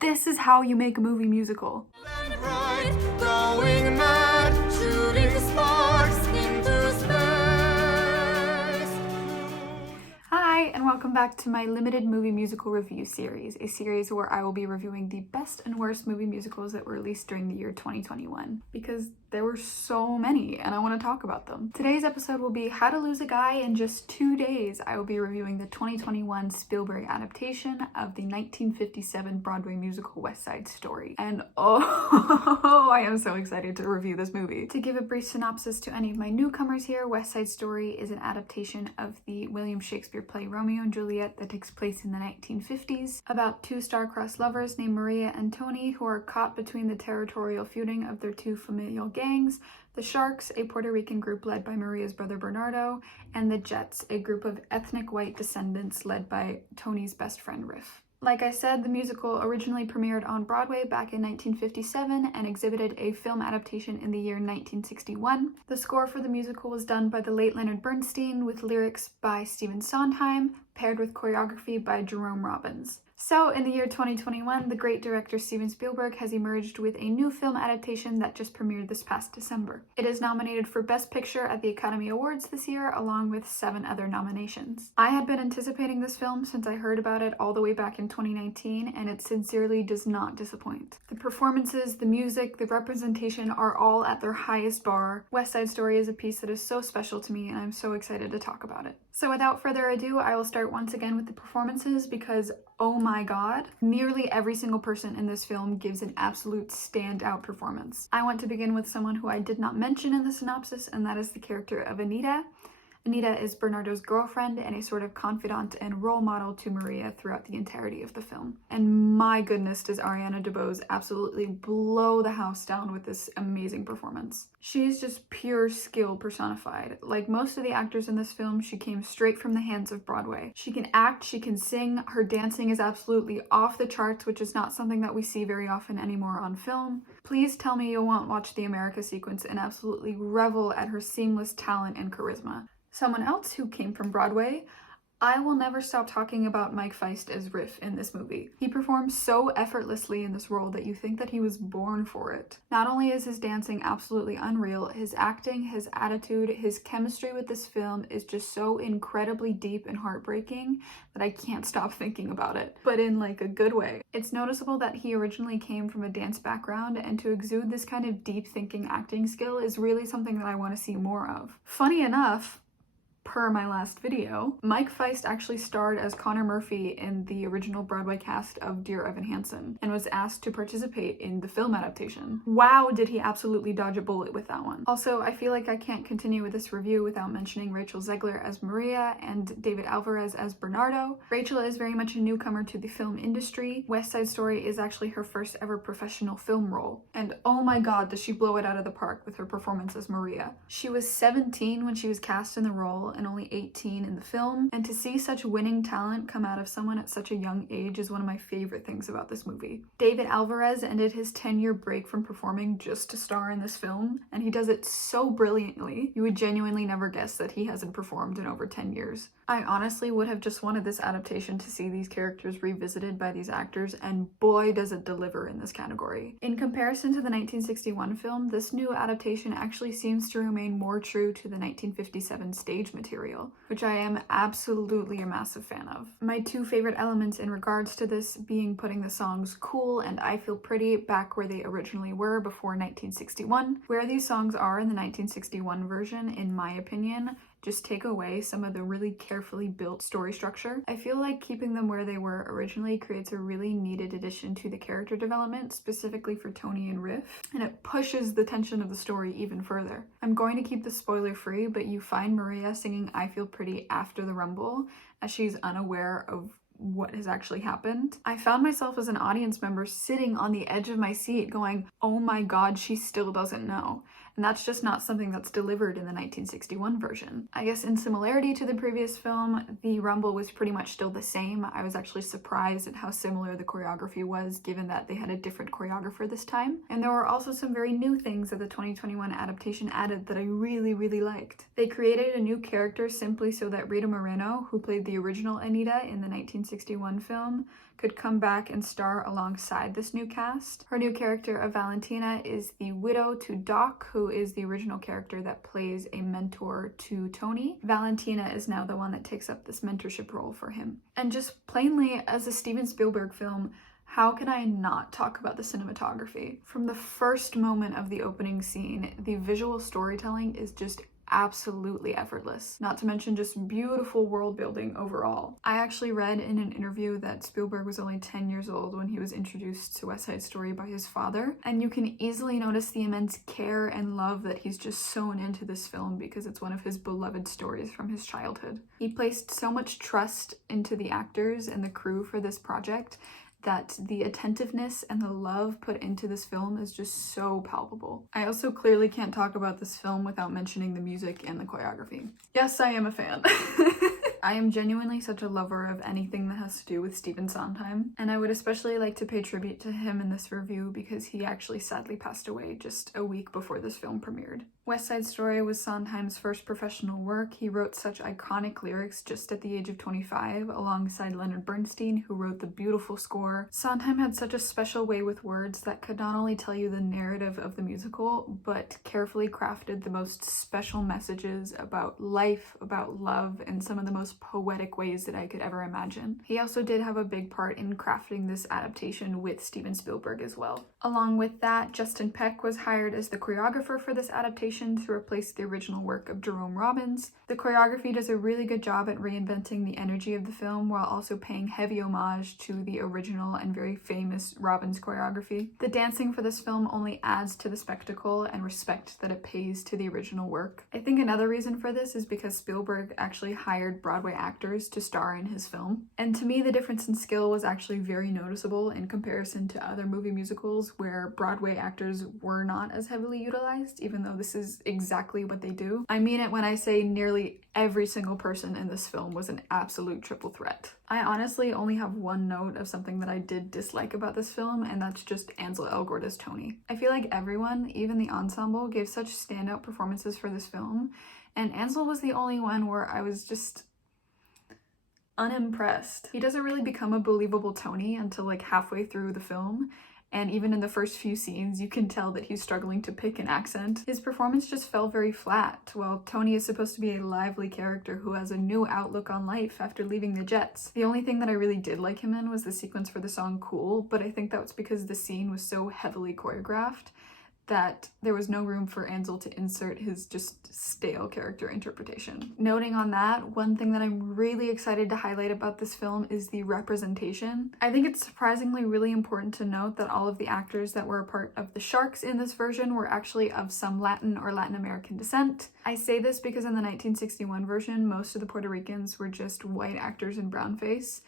This is how you make a movie musical. Going mad, shooting sparks into space. Hi, and welcome back to my limited movie musical review series, a series where I will be reviewing the best and worst movie musicals that were released during the year 2021, because there were so many and I want to talk about them. Today's episode will be How to Lose a Guy in Just 2 Days. I will be reviewing the 2021 Spielberg adaptation of the 1957 Broadway musical West Side Story. And oh, I am so excited to review this movie. To give a brief synopsis to any of my newcomers here, West Side Story is an adaptation of the William Shakespeare play Romeo and Juliet that takes place in the 1950s about two star-crossed lovers named Maria and Tony who are caught between the territorial feuding of their two familial gangs, the Sharks, a Puerto Rican group led by Maria's brother Bernardo, and the Jets, a group of ethnic white descendants led by Tony's best friend Riff. Like I said, the musical originally premiered on Broadway back in 1957 and exhibited a film adaptation in the year 1961. The score for the musical was done by the late Leonard Bernstein with lyrics by Stephen Sondheim, paired with choreography by Jerome Robbins. So, in the year 2021, the great director Steven Spielberg has emerged with a new film adaptation that just premiered this past December. It is nominated for Best Picture at the Academy Awards this year, along with 7 other nominations. I had been anticipating this film since I heard about it all the way back in 2019, and it sincerely does not disappoint. The performances, the music, the representation are all at their highest bar. West Side Story is a piece that is so special to me, and I'm so excited to talk about it. So without further ado, I will start once again with the performances because, oh my god, nearly every single person in this film gives an absolute standout performance. I want to begin with someone who I did not mention in the synopsis, and that is the character of Anita. Anita is Bernardo's girlfriend and a sort of confidant and role model to Maria throughout the entirety of the film. And my goodness, does Ariana DeBose absolutely blow the house down with this amazing performance. She's just pure skill personified. Like most of the actors in this film, she came straight from the hands of Broadway. She can act, she can sing, her dancing is absolutely off the charts, which is not something that we see very often anymore on film. Please tell me you won't watch the America sequence and absolutely revel at her seamless talent and charisma. Someone else who came from Broadway, I will never stop talking about Mike Feist as Riff in this movie. He performs so effortlessly in this role that you think that he was born for it. Not only is his dancing absolutely unreal, his acting, his attitude, his chemistry with this film is just so incredibly deep and heartbreaking that I can't stop thinking about it, but in like a good way. It's noticeable that he originally came from a dance background, and to exude this kind of deep thinking acting skill is really something that I want to see more of. Funny enough, per my last video, Mike Feist actually starred as Connor Murphy in the original Broadway cast of Dear Evan Hansen and was asked to participate in the film adaptation. Wow, did he absolutely dodge a bullet with that one. Also, I feel like I can't continue with this review without mentioning Rachel Zegler as Maria and David Alvarez as Bernardo. Rachel is very much a newcomer to the film industry. West Side Story is actually her first ever professional film role, and oh my god, does she blow it out of the park with her performance as Maria. She was 17 when she was cast in the role and only 18 in the film, and to see such winning talent come out of someone at such a young age is one of my favorite things about this movie. David Alvarez ended his 10-year break from performing just to star in this film, and he does it so brilliantly. You would genuinely never guess that he hasn't performed in over 10 years. I honestly would have just wanted this adaptation to see these characters revisited by these actors, and boy does it deliver in this category. In comparison to the 1961 film, this new adaptation actually seems to remain more true to the 1957 stage material, which I am absolutely a massive fan of. My 2 favorite elements in regards to this being putting the songs Cool and I Feel Pretty back where they originally were before 1961. Where these songs are in the 1961 version, in my opinion, just take away some of the really carefully built story structure. I feel like keeping them where they were originally creates a really needed addition to the character development, specifically for Tony and Riff, and it pushes the tension of the story even further. I'm going to keep this spoiler free, but you find Maria singing I Feel Pretty after the rumble, as she's unaware of what has actually happened. I found myself as an audience member sitting on the edge of my seat going, oh my god, she still doesn't know. And that's just not something that's delivered in the 1961 version. I guess in similarity to the previous film, the rumble was pretty much still the same. I was actually surprised at how similar the choreography was, given that they had a different choreographer this time. And there were also some very new things that the 2021 adaptation added that I really liked. They created a new character simply so that Rita Moreno, who played the original Anita in the 1961 film, could come back and star alongside this new cast. Her new character of Valentina is the widow to Doc, who is the original character that plays a mentor to Tony. Valentina is now the one that takes up this mentorship role for him. And just plainly, as a Steven Spielberg film, how can I not talk about the cinematography? From the first moment of the opening scene, the visual storytelling is just absolutely effortless, not to mention just beautiful world building overall. I actually read in an interview that Spielberg was only 10 years old when he was introduced to West Side Story by his father, and you can easily notice the immense care and love that he's just sewn into this film because it's one of his beloved stories from his childhood. He placed so much trust into the actors and the crew for this project that the attentiveness and the love put into this film is just so palpable. I also clearly can't talk about this film without mentioning the music and the choreography. Yes, I am a fan. I am genuinely such a lover of anything that has to do with Stephen Sondheim, and I would especially like to pay tribute to him in this review because he actually sadly passed away just a week before this film premiered. West Side Story was Sondheim's first professional work. He wrote such iconic lyrics just at the age of 25 alongside Leonard Bernstein, who wrote the beautiful score. Sondheim had such a special way with words that could not only tell you the narrative of the musical, but carefully crafted the most special messages about life, about love, in some of the most poetic ways that I could ever imagine. He also did have a big part in crafting this adaptation with Steven Spielberg as well. Along with that, Justin Peck was hired as the choreographer for this adaptation to replace the original work of Jerome Robbins. The choreography does a really good job at reinventing the energy of the film while also paying heavy homage to the original and very famous Robbins choreography. The dancing for this film only adds to the spectacle and respect that it pays to the original work. I think another reason for this is because Spielberg actually hired Broadway actors to star in his film. And to me, the difference in skill was actually very noticeable in comparison to other movie musicals where Broadway actors were not as heavily utilized, even though this is exactly what they do. I mean it when I say nearly every single person in this film was an absolute triple threat. I honestly only have one note of something that I did dislike about this film, and that's just Ansel Elgort as Tony. I feel like everyone, even the ensemble, gave such standout performances for this film, and Ansel was the only one where I was just unimpressed. He doesn't really become a believable Tony until like halfway through the film, and even in the first few scenes, you can tell that he's struggling to pick an accent. His performance just fell very flat, while Tony is supposed to be a lively character who has a new outlook on life after leaving the Jets. The only thing that I really did like him in was the sequence for the song Cool, but I think that was because the scene was so heavily choreographed that there was no room for Ansel to insert his just stale character interpretation. Noting on that, one thing that I'm really excited to highlight about this film is the representation. I think it's surprisingly really important to note that all of the actors that were a part of the Sharks in this version were actually of some Latin or Latin American descent. I say this because in the 1961 version, most of the Puerto Ricans were just white actors in brownface,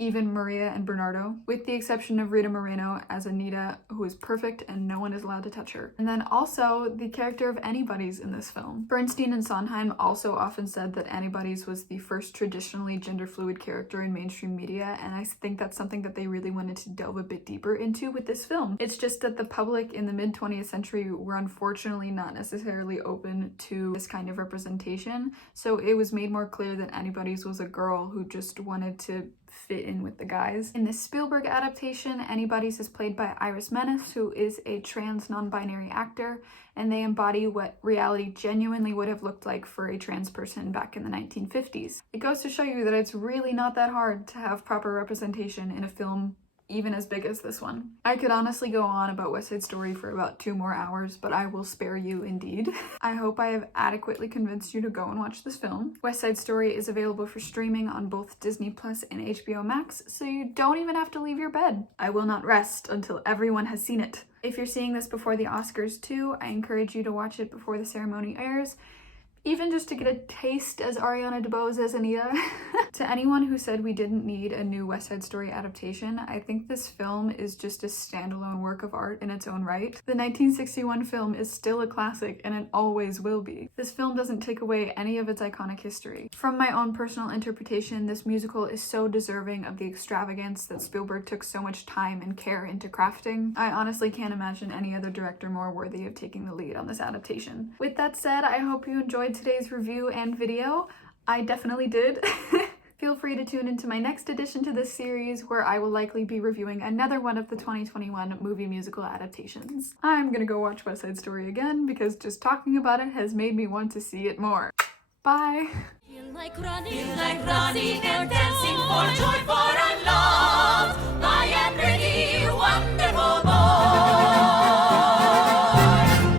even Maria and Bernardo, with the exception of Rita Moreno as Anita, who is perfect and no one is allowed to touch her. And then also the character of Anybody's in this film. Bernstein and Sondheim also often said that Anybody's was the first traditionally gender fluid character in mainstream media, and I think that's something that they really wanted to delve a bit deeper into with this film. It's just that the public in the mid-20th century were unfortunately not necessarily open to this kind of representation, so it was made more clear that Anybody's was a girl who just wanted to fit in with the guys. In this Spielberg adaptation, Anybody's is played by Iris Menace, who is a trans non-binary actor, and they embody what reality genuinely would have looked like for a trans person back in the 1950s. It goes to show you that it's really not that hard to have proper representation in a film even as big as this one. I could honestly go on about West Side Story for about 2 more hours, but I will spare you indeed. I hope I have adequately convinced you to go and watch this film. West Side Story is available for streaming on both Disney Plus and HBO Max, so you don't even have to leave your bed. I will not rest until everyone has seen it. If you're seeing this before the Oscars too, I encourage you to watch it before the ceremony airs, even just to get a taste as Ariana DeBose as Anita. To anyone who said we didn't need a new West Side Story adaptation, I think this film is just a standalone work of art in its own right. The 1961 film is still a classic, and it always will be. This film doesn't take away any of its iconic history. From my own personal interpretation, this musical is so deserving of the extravagance that Spielberg took so much time and care into crafting. I honestly can't imagine any other director more worthy of taking the lead on this adaptation. With that said, I hope you enjoyed today's review and video. I definitely did. Feel free to tune into my next edition to this series where I will likely be reviewing another one of the 2021 movie musical adaptations. I'm gonna go watch West Side Story again because just talking about it has made me want to see it more. Bye! Feel like running and dancing for joy for